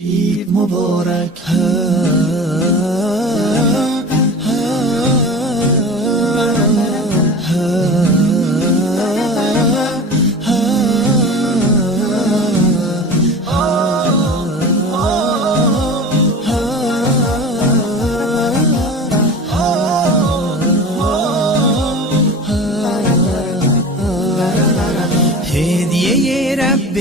عید مبارک هدیه رب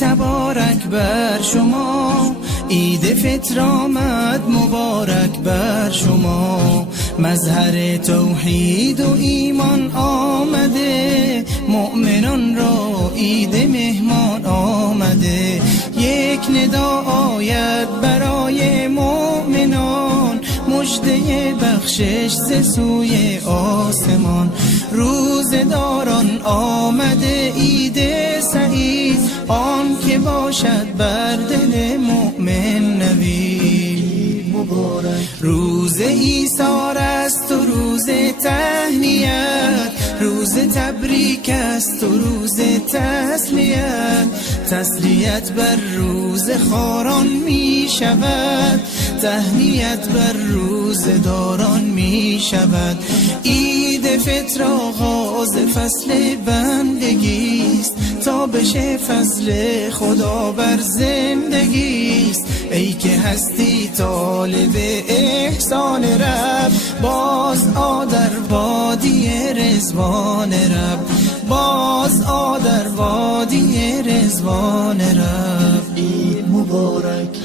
تبارک بر شما، عید فطر آمد مبارک بر شما. مظهر توحید و ایمان آمده، مؤمنان را عید مهمان آمده. یک ندا آید برای مؤمنان، مژده بخشش ز سوی آسمان. روزداران آمده عید سعید، آن که باشد بر دل مؤمن نوید. روز ایثار است و روز تهنیت، روز تبریک است و روز تسلیت. تسلیت بر روز خاران می شود، تهنیت بر روز داران می شود. عید فطر آغاز فصل بندگیست، تا بشه فضل خدا بر زندگیست. ای که هستی طالب احسان رب، باز آ در وادی رضوان رب، باز آ در وادی رضوان رب. عید مبارک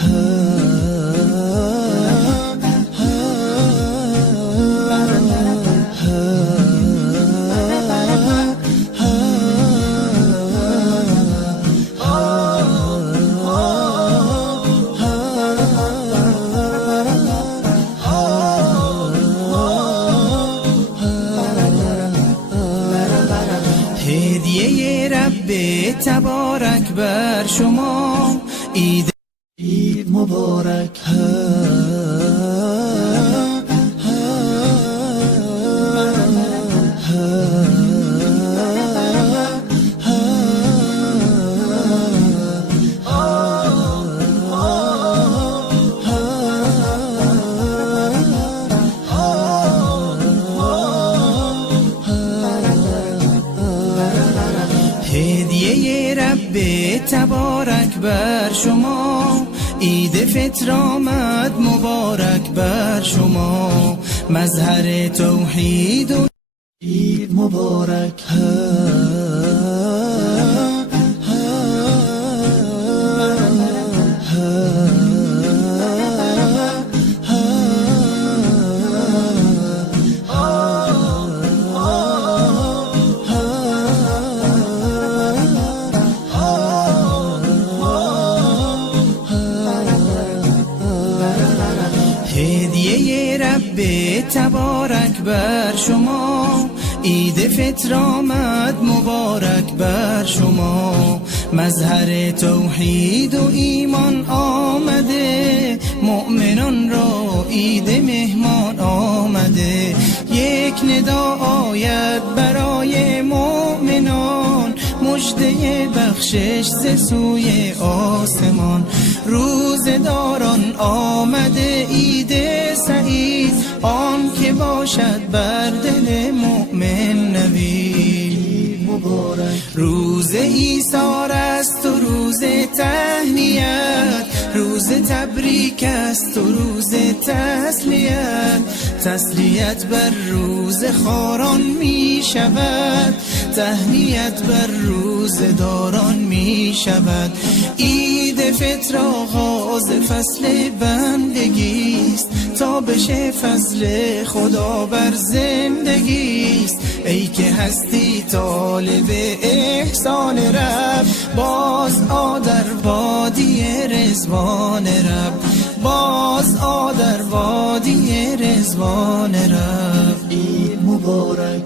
هدیه رب تبارک بر شما، عید مبارک هدیه رب تبارک بر شما، عید فطر آمد مبارک بر شما. مظهر توحید و عید مبارک هدیه رب تبارک بر شما، عید فطر آمد مبارک بر شما. مظهر توحید و ایمان آمده، مؤمنان را عید مهمان آمده. یک ندا آید برای مؤمنان، مژده بخشش ز سوی آسمان. روزداران آمده عید سعید، آن که باشد بر دل مؤمن نوید. روز ایثار است و روز تهنیت، روز تبریک است و روز تسلیت. تسلیت بر روز خاران می شود، تهنیت بر روز داران می شود. عید فطر آغاز فصل بندگیست، تا بشه فضل خدا بر زندگیست. ای که هستی طالب احسان رب، باز آ در وادی رضوان رب، باز آ در وادی رضوان رب. عید مبارک